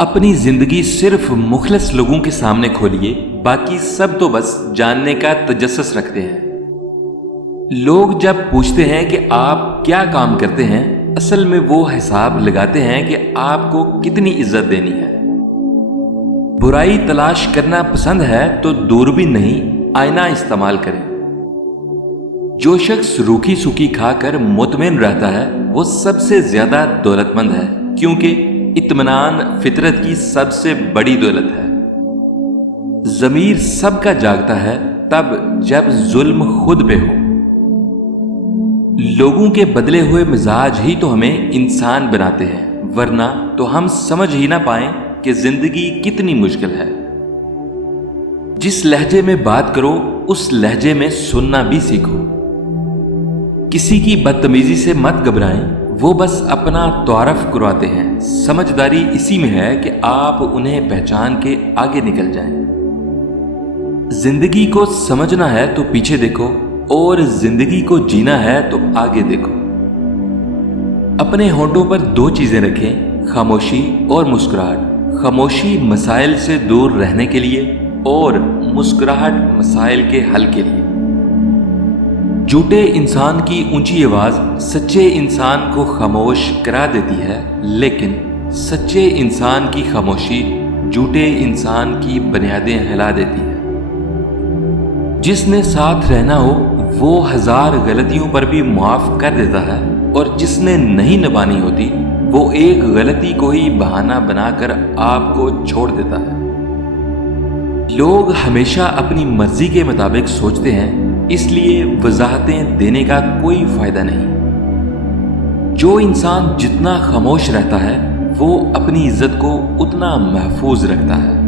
अपनी जिंदगी सिर्फ मुखलस लोगों के सामने खोलिए, बाकी सब तो बस जानने का तजस्सुस रखते हैं। लोग जब पूछते हैं कि आप क्या काम करते हैं, असल में वो हिसाब लगाते हैं कि आपको कितनी इज्जत देनी है। बुराई तलाश करना पसंद है तो दूरबीन नहीं, आईना इस्तेमाल करें। जो शख्स रूखी सूखी खाकर मुतमईन रहता है वो सबसे ज्यादा दौलतमंद है, क्योंकि इत्मीनान फितरत की सबसे बड़ी दौलत है। ज़मीर सबका जागता है तब जब जुल्म खुद पे हो। लोगों के बदले हुए मिजाज ही तो हमें इंसान बनाते हैं, वरना तो हम समझ ही ना पाएं कि जिंदगी कितनी मुश्किल है। जिस लहजे में बात करो उस लहजे में सुनना भी सीखो। किसी की बदतमीजी से मत घबराएं, वो बस अपना तारफ करवाते हैं। समझदारी इसी में है कि आप उन्हें पहचान के आगे निकल जाएं। जिंदगी को समझना है तो पीछे देखो, और जिंदगी को जीना है तो आगे देखो। अपने होंठों पर दो चीजें रखें, खामोशी और मुस्कुराहट। खामोशी मसाइल से दूर रहने के लिए और मुस्कुराहट मसाइल के हल के लिए। झूठे इंसान की ऊंची आवाज सच्चे इंसान को खामोश करा देती है, लेकिन सच्चे इंसान की खामोशी झूठे इंसान की बुनियादें हिला देती है। जिसने साथ रहना हो वो 1000 गलतियों पर भी माफ कर देता है, और जिसने नहीं निभानी होती वो एक गलती को ही बहाना बनाकर आपको छोड़ देता है। लोग हमेशा अपनी मर्जी के मुताबिक सोचते हैं, इसलिए वजाहतें देने का कोई फायदा नहीं। जो इंसान जितना खामोश रहता है वो अपनी इज्जत को उतना महफूज रखता है।